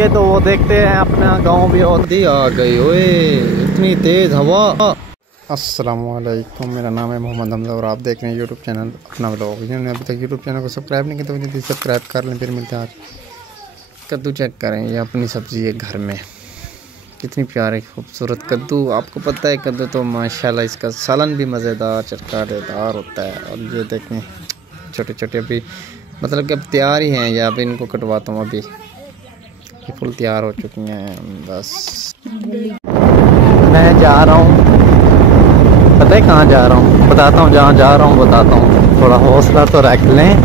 के तो वो देखते हैं अपना गांव भी होती आ गई। ओए इतनी तेज हवा। अस्सलाम वालेकुम, मेरा नाम है मोहम्मद हमजा और आप देख रहे हैं यूट्यूब चैनल अपना ब्लॉग। जिन्होंने अभी तक यूट्यूब चैनल को सब्सक्राइब नहीं किया तो जल्दी सब्सक्राइब कर लें। फिर मिलते हैं आज कद्दू चेक करें। ये अपनी सब्ज़ी है घर में, कितनी प्यारी खूबसूरत कद्दू। आपको पता है कद्दू तो माशाल्लाह इसका सालन भी मज़ेदार चटकारेदार होता है। और ये देखें छोटे छोटे अभी मतलब कि अब तैयार ही हैं, या अभी इनको कटवाता हूँ। अभी ये फुल तैयार हो चुकी हैं। बस मैं जा रहा हूँ, पता है कहाँ जा रहा हूँ, बताता हूँ। जहाँ जा रहा हूँ बताता हूँ, थोड़ा हौसला तो रख लें,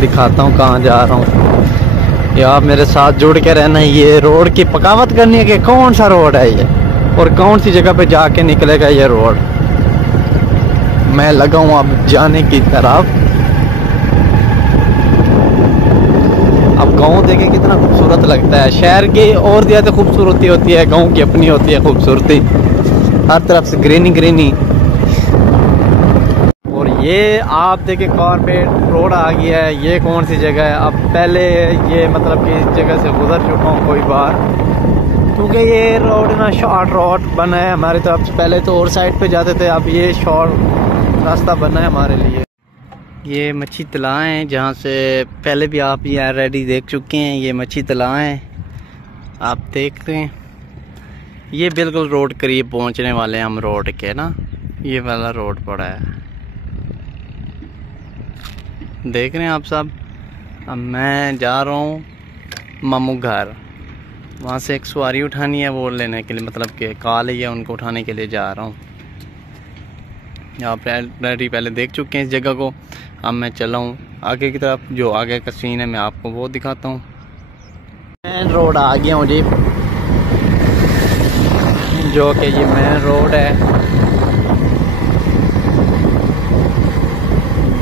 दिखाता हूँ कहाँ जा रहा हूँ। या आप मेरे साथ जुड़ के रहना। ये रोड की पकावत करनी है कि कौन सा रोड है ये और कौन सी जगह पे जाके निकलेगा ये रोड। मैं लगा हूँ अब जाने की तरफ। अब गांव देखे कितना खूबसूरत लगता है। शहर की और ज़्यादा खूबसूरती होती है, गांव की अपनी होती है खूबसूरती। हर तरफ से ग्रीनी ग्रीनी। और ये आप देखे कारपेट रोड आ गया है। ये कौन सी जगह है? अब पहले ये मतलब कि इस जगह से गुजर चुका हूँ कोई बार, क्योंकि ये रोड ना शॉर्ट रोड बना है हमारी तरफ से। पहले तो और साइड पे जाते थे, अब ये शॉर्ट रास्ता बना है हमारे लिए। ये मच्छी तलाब हैं जहाँ से पहले भी आप ये ऑलरेडी देख चुके हैं। ये मच्छी तलाब हैं, आप देख रहे हैं। ये बिल्कुल रोड करीब पहुँचने वाले हैं हम रोड के ना। ये वाला रोड पड़ा है, देख रहे हैं आप सब। अब मैं जा रहा हूँ मामू घर, वहाँ से एक सवारी उठानी है वो लेने के लिए, मतलब कि कॉल है उनको उठाने के लिए जा रहा हूँ। आप ऑलरेडी पहले देख चुके हैं इस जगह को। अब मैं चला हूँ आगे की तरफ, जो आगे का सीन है मैं आपको वो दिखाता हूँ। मेन रोड आ गया हूँ जी, जो कि ये मेन रोड है।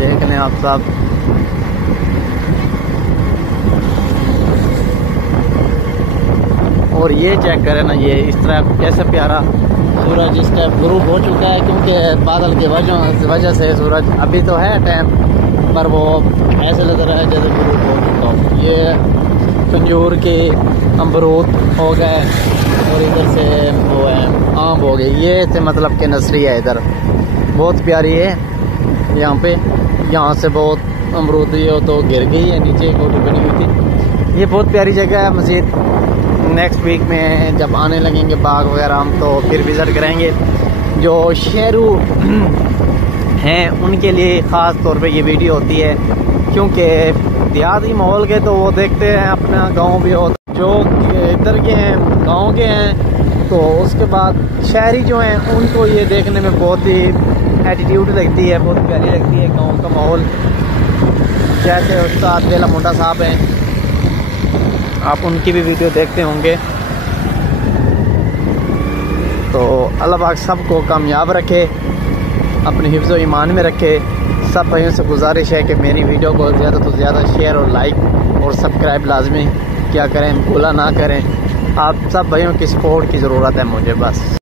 देख लें आप सब। और ये चेक करें ना, ये इस तरह कैसा प्यारा सूरज इस टाइम ग्रुप हो चुका है, क्योंकि बादल की वजह से सूरज अभी तो है टाइम पर वो ऐसे लग रहा है जैसे ग्रुप हो चुका हो। ये खजूर के अमरूद हो गए और इधर से वो है आम हो गए। ये थे मतलब कि नर्सरी है इधर, बहुत प्यारी है यहाँ पे। यहाँ से बहुत अमरूद ये तो गिर गई है नीचे, कोठी बनी हुई थी। ये बहुत प्यारी जगह है। मज़ीद नेक्स्ट वीक में जब आने लगेंगे बाग वगैरह हम तो फिर विज़िट करेंगे। जो शहरू हैं उनके लिए ख़ास तौर पे ये वीडियो होती है, क्योंकि देहाती माहौल के तो वो देखते हैं अपना गांव भी हो। जो इधर के हैं गांव के हैं तो उसके बाद शहरी जो हैं उनको ये देखने में बहुत ही एटीट्यूड लगती है, बहुत प्यारी लगती है गाँव का माहौल। जैसे उस्ताद बेला मुंडा साहब हैं, आप उनकी भी वीडियो देखते होंगे। तो अल्लाह पाक सबको कामयाब रखे, अपने हिफ्ज़ और ईमान में रखे। सब भाइयों से गुजारिश है कि मेरी वीडियो को ज़्यादा तो ज़्यादा शेयर और लाइक और सब्सक्राइब लाजमी क्या करें, भूला ना करें। आप सब भाइयों की सपोर्ट की ज़रूरत है मुझे बस।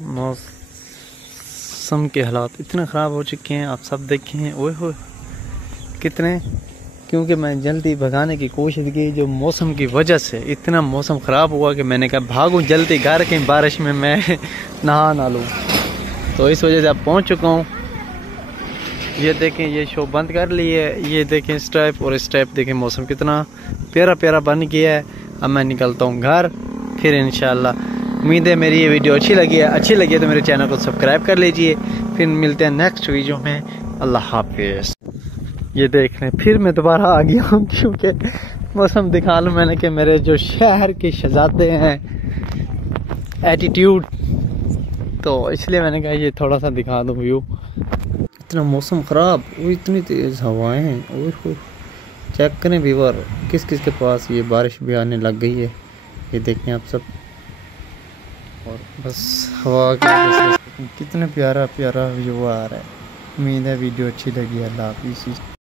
मौसम के हालात इतने ख़राब हो चुके हैं, आप सब देखें हैं। ओए हो कितने, क्योंकि मैं जल्दी भगाने की कोशिश की, जो मौसम की वजह से इतना मौसम ख़राब हुआ कि मैंने कहा भागूं जल्दी घर, कहीं बारिश में मैं नहा ना लूँ। तो इस वजह से अब पहुंच चुका हूं। ये देखें ये शो बंद कर ली है। ये देखें इस टाइप और इस टाइप, देखें मौसम कितना प्यारा प्यारा बन गया है। अब मैं निकलता हूँ घर, फिर इंशाल्लाह उम्मीद है मेरी ये वीडियो अच्छी लगी है तो मेरे चैनल को सब्सक्राइब कर लीजिए। फिर मिलते हैं नेक्स्ट वीडियो में। अल्लाह हाफिज़। ये देख लें फिर मैं दोबारा आ गया हूँ, क्योंकि मौसम दिखा लूँ मैंने कि मेरे जो शहर के शहजादे हैं एटीट्यूड, तो इसलिए मैंने कहा ये थोड़ा सा दिखा दूँ व्यू। इतना मौसम ख़राब और इतनी तेज़ हवाएं और चेक करें व्यूअर, किस किस के पास ये बारिश भी आने लग गई है। ये देखें आप सब, और बस हवा की कितना प्यारा प्यारा व्यू आ रहा है। उम्मीद है वीडियो अच्छी लगी। अल्लाह हाफिज़।